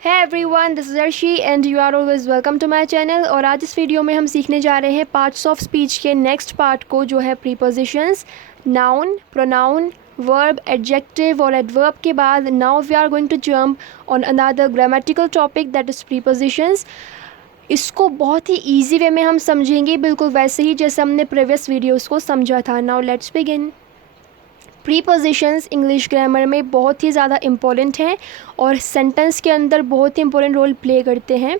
है everyone, this is Arshi and you are always welcome to my channel. और आज इस वीडियो में हम सीखने जा रहे हैं पार्ट्स ऑफ स्पीच के नेक्स्ट पार्ट को, जो है prepositions, noun, pronoun, verb, adjective और एडवर्ब के बाद now we are going to jump on another grammatical topic that is prepositions. इसको बहुत ही ईजी वे में हम समझेंगे, बिल्कुल वैसे ही जैसे हमने प्रीवियस वीडियोज़ को समझा था। Now let's begin. Prepositions English grammar में बहुत ही ज़्यादा इम्पोर्टेंट हैं और सेंटेंस के अंदर बहुत ही इम्पोर्टेंट रोल प्ले करते हैं।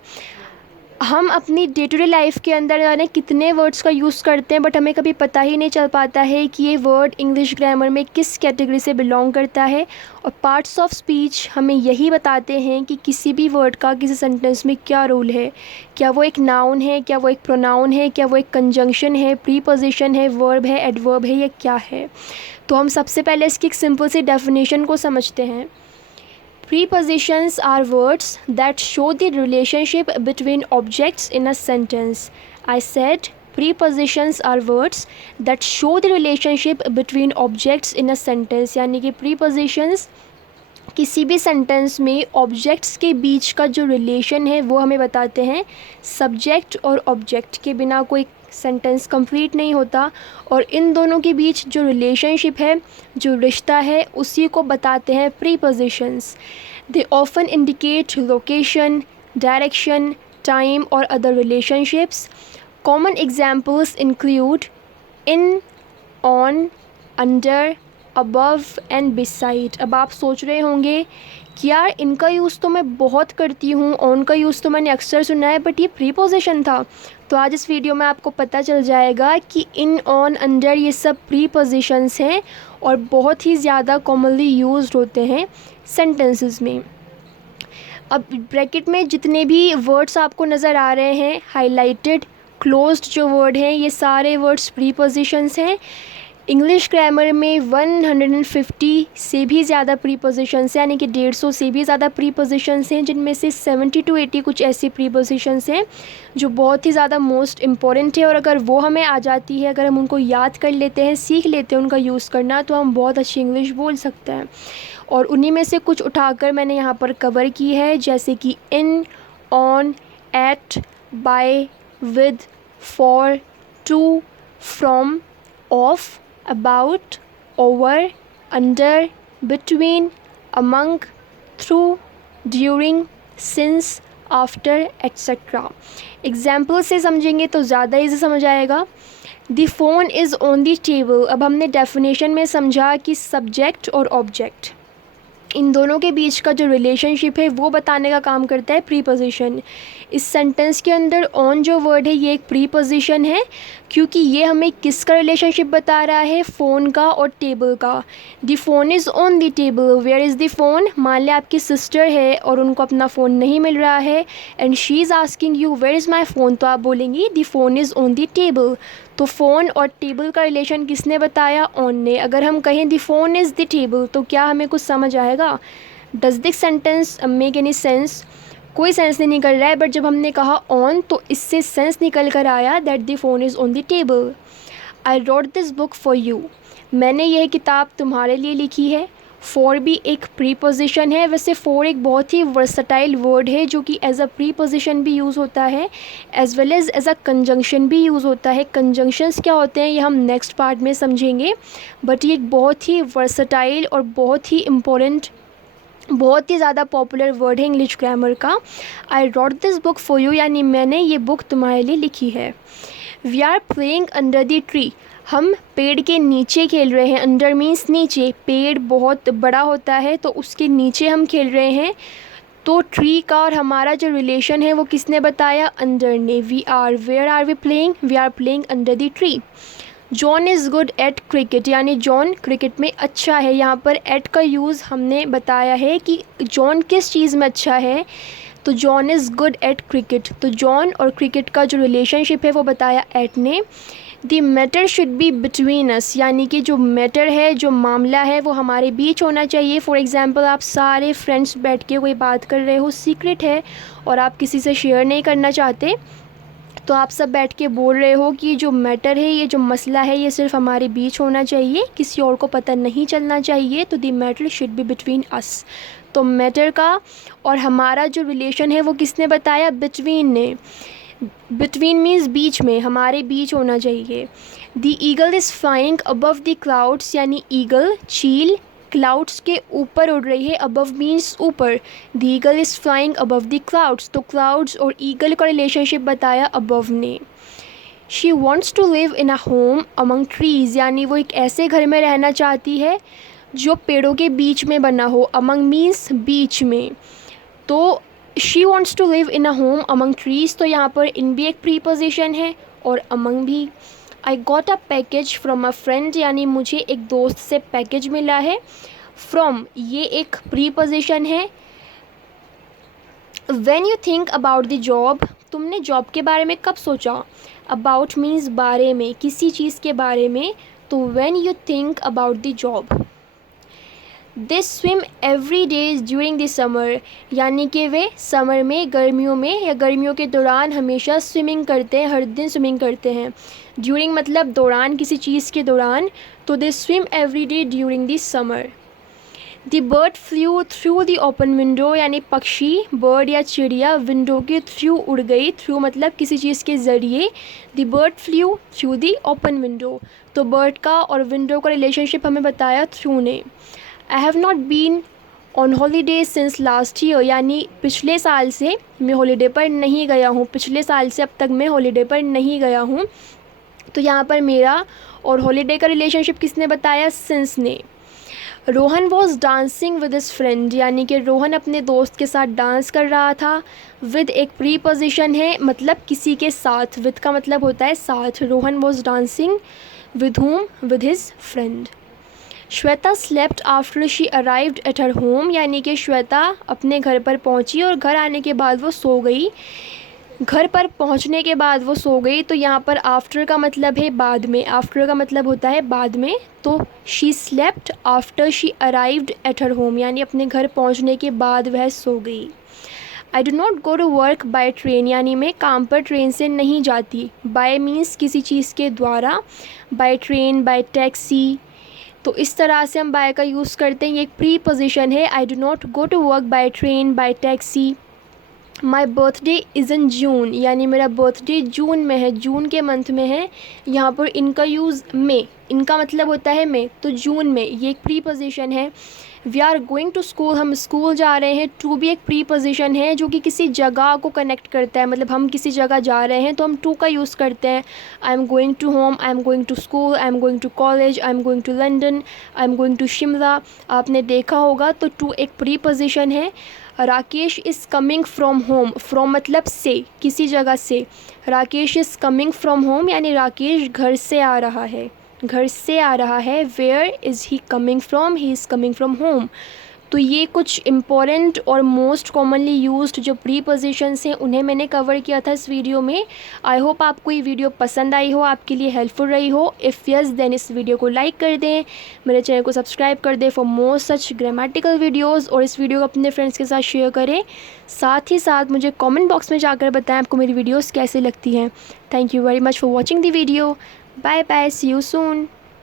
हम अपनी डे टू डे लाइफ के अंदर जाने कितने वर्ड्स का यूज़ करते हैं, बट हमें कभी पता ही नहीं चल पाता है कि ये वर्ड इंग्लिश ग्रामर में किस कैटेगरी से बिलोंग करता है। और पार्ट्स ऑफ स्पीच हमें यही बताते हैं कि किसी भी वर्ड का किसी सेंटेंस में क्या रोल है। क्या वो एक नाउन है, क्या वो एक प्रोनाउन है, क्या वो एक कंजंक्शन है, प्रीपोजिशन है, वर्ब है, एडवर्ब है, या क्या है। तो हम सबसे पहले इसकी एक सिंपल सी डेफिनेशन को समझते हैं। Prepositions are words that show the relationship between objects in a sentence. I said prepositions are words that show the relationship between objects in a sentence. यानी कि prepositions किसी भी सेंटेंस में ऑब्जेक्ट्स के बीच का जो रिलेशन है वो हमें बताते हैं। सब्जेक्ट और ऑब्जेक्ट के बिना कोई सेंटेंस कंप्लीट नहीं होता, और इन दोनों के बीच जो रिलेशनशिप है, जो रिश्ता है, उसी को बताते हैं prepositions. They often indicate location, direction, time और other relationships. Common examples include in, on, under, above and beside. अब आप सोच रहे होंगे कि यार इनका यूज़ तो मैं बहुत करती हूँ, ऑन का यूज़ तो मैंने अक्सर सुना है, बट ये प्रीपोजिशन था। तो आज इस वीडियो में आपको पता चल जाएगा कि इन, ऑन, अंडर ये सब प्रीपोजिशंस हैं और बहुत ही ज़्यादा कॉमनली यूज्ड होते हैं सेंटेंसेस में। अब ब्रैकेट में जितने भी वर्ड्स आपको नज़र आ रहे हैं, हाईलाइटेड, क्लोज्ड जो वर्ड हैं, ये सारे वर्ड्स प्रीपोजिशंस हैं। इंग्लिश ग्रामर में 150 से भी ज़्यादा प्रीपोजिशंस हैं, यानी कि 150 से भी ज़्यादा प्रीपोजिशंस हैं, जिनमें से 70 to 80 कुछ ऐसी प्रीपोजिशंस हैं जो बहुत ही ज़्यादा मोस्ट इम्पॉर्टेंट है। और अगर वो हमें आ जाती है, अगर हम उनको याद कर लेते हैं, सीख लेते हैं उनका यूज़ करना, तो हम बहुत अच्छी इंग्लिश बोल सकते हैं। और उन्हीं में से कुछ उठाकर मैंने यहाँ पर कवर की है, जैसे कि in, on, at, by, with, for, to, from, of, about, over, under, between, among, through, during, since, after, etc. Example से समझेंगे तो ज़्यादा इजी समझ आएगा। The phone is on the table. अब हमने डेफिनेशन में समझा कि सब्जेक्ट और ऑब्जेक्ट, इन दोनों के बीच का जो रिलेशनशिप है वो बताने का काम करता है प्रीपोजिशन। इस सेंटेंस के अंदर ऑन जो वर्ड है ये एक प्रीपोजिशन है, क्योंकि ये हमें किसका रिलेशनशिप बता रहा है, फ़ोन का और टेबल का। The phone is on the table, where is the phone. मान लिया आपकी सिस्टर है और उनको अपना फ़ोन नहीं मिल रहा है, and she is asking you where is my phone, तो आप बोलेंगी the phone is on the table. तो फ़ोन और टेबल का रिलेशन किसने बताया, ऑन ने। अगर हम कहें the phone is the table, तो क्या हमें कुछ समझ आएगा? Does this sentence make any sense? कोई सेंस नहीं निकल रहा है, बट जब हमने कहा ऑन तो इससे सेंस निकल कर आया that the phone is on the table. I wrote this book for you, मैंने यह किताब तुम्हारे लिए लिखी है। फॉर भी एक प्रीपोजिशन है। वैसे फॉर एक बहुत ही वर्सटाइल वर्ड है जो कि एज अ प्रीपोजिशन भी यूज़ होता है, as well as a conjunction भी यूज़ होता है। कंजंक्शंस क्या होते हैं ये हम नेक्स्ट पार्ट में समझेंगे, बट ये एक बहुत ही वर्सटाइल और बहुत ही इम्पोर्टेंट, बहुत ही ज़्यादा पॉपुलर वर्ड है इंग्लिश ग्रामर का। I wrote this book for you, यानी मैंने ये बुक तुम्हारे लिए लिखी है। We are playing under the tree, हम पेड़ के नीचे खेल रहे हैं। अंडर मीन्स नीचे, पेड़ बहुत बड़ा होता है तो उसके नीचे हम खेल रहे हैं। तो ट्री का और हमारा जो रिलेशन है वो किसने बताया, अंडर ने। We are, where are we playing, we are playing under the tree. John is good at cricket, यानी जॉन क्रिकेट में अच्छा है। यहाँ पर एट का यूज़ हमने बताया है कि जॉन किस चीज़ में अच्छा है, तो John is good at cricket. तो जॉन और क्रिकेट का जो रिलेशनशिप है वो बताया एट ने। The matter should be between us, यानी कि जो मैटर है, जो मामला है वो हमारे बीच होना चाहिए। फॉर एग्ज़ाम्पल आप सारे फ्रेंड्स बैठ के कोई बात कर रहे हो, सीक्रेट है और आप किसी से शेयर नहीं करना चाहते, तो आप सब बैठ के बोल रहे हो कि जो मैटर है, ये जो मसला है, ये सिर्फ हमारे बीच होना चाहिए, किसी और को पता नहीं चलना चाहिए। तो the matter should be between us. तो मैटर का, और हमारा जो रिलेशन है वो किसने बताया, बिटवीन ने। बिटवीन मीन्स बीच में, हमारे बीच होना चाहिए। The eagle is flying above the clouds, यानी ईगल चील क्लाउड्स के ऊपर उड़ रही है। अबव मीन्स ऊपर। The eagle is flying above the clouds, तो क्लाउड्स और ईगल का रिलेशनशिप बताया अबव ने। She wants to live in a home among trees, यानी वो एक ऐसे घर में रहना चाहती है जो पेड़ों के बीच में बना हो। अमंग मीन्स बीच में, तो she wants to live in a home among trees, तो यहाँ पर इन भी एक प्रीपोजिशन है और अमंग भी। I got a package from a friend, यानी मुझे एक दोस्त से पैकेज मिला है। फ्रॉम ये एक प्रीपोजिशन है। When you think about the job, तुमने जॉब के बारे में कब सोचा। अबाउट मीन्स बारे में, किसी चीज़ के बारे में, तो when you think about the job. They swim every days during the summer, यानी कि वे समर में, गर्मियों में या गर्मियों के दौरान हमेशा स्विमिंग करते हैं, हर दिन स्विमिंग करते हैं। ड्यूरिंग मतलब दौरान, किसी चीज़ के दौरान, तो दे swim every day during the summer. The bird flew through the open window, यानी पक्षी, बर्ड या चिड़िया विंडो के थ्रू उड़ गई। थ्रू मतलब किसी चीज़ के ज़रिए। The bird flew through the open window, तो बर्ड का और विंडो का रिलेशनशिप हमें बताया थ्रू ने। I have not been on holiday since last year, यानी पिछले साल से मैं हॉलीडे पर नहीं गया हूँ। पिछले साल से अब तक मैं हॉलीडे पर नहीं गया हूँ, तो यहाँ पर मेरा और हॉलीडे का रिलेशनशिप किसने बताया, सिंस ने। Rohan was dancing with his friend, यानी कि रोहन अपने दोस्त के साथ डांस कर रहा था। विद एक प्रीपोजिशन है, मतलब किसी के साथ। विद का मतलब होता है साथ। Rohan was dancing with whom, with his friend. Shweta slept after she arrived at her home, यानी कि श्वेता अपने घर पर पहुंची और घर आने के बाद वो सो गई। घर पर पहुंचने के बाद वो सो गई, तो यहाँ पर आफ्टर का मतलब है बाद में। आफ्टर का मतलब होता है बाद में, तो she slept after she arrived at her home, यानी अपने घर पहुंचने के बाद वह सो गई। I do not go to work by train, यानी मैं काम पर ट्रेन से नहीं जाती। बाय मीन्स किसी चीज़ के द्वारा, बाय ट्रेन, बाय टैक्सी, तो इस तरह से हम बाय का यूज़ करते हैं। ये एक प्रीपोजिशन है। I do not go to work by train, by taxi. My birthday is in June, यानी मेरा बर्थडे जून में है, जून के मंथ में है। यहाँ पर इनका यूज़ में, इनका मतलब होता है में, तो जून में, ये एक प्रीपोजिशन है। We are going to school, हम स्कूल जा रहे हैं। टू भी एक प्रीपोजिशन है जो कि किसी जगह को कनेक्ट करता है, मतलब हम किसी जगह जा रहे हैं तो हम टू का यूज़ करते हैं। I am going to home, I am going to school, I am going to college, I am going to London, I am going to Shimla. आपने देखा होगा, तो टू एक प्रीपोजिशन है। Rakesh is coming from home, from मतलब से, किसी जगह से। Rakesh is coming from home, यानी राकेश घर से आ रहा है, घर से आ रहा है। Where is he coming from, he is coming from home. तो ये कुछ इम्पॉर्टेंट और मोस्ट कॉमनली यूज्ड जो प्रीपोजिशंस हैं उन्हें मैंने कवर किया था इस वीडियो में। आई होप आपको ये वीडियो पसंद आई हो, आपके लिए हेल्पफुल रही हो। इफ़ यस देन इस वीडियो को लाइक कर दें, मेरे चैनल को सब्सक्राइब कर दें for more such grammatical videos, और इस वीडियो को अपने फ्रेंड्स के साथ शेयर करें। साथ ही साथ मुझे कॉमेंट बॉक्स में जाकर बताएं आपको मेरी वीडियोज़ कैसे लगती हैं। Thank you very much for watching the video. Bye bye, see you soon.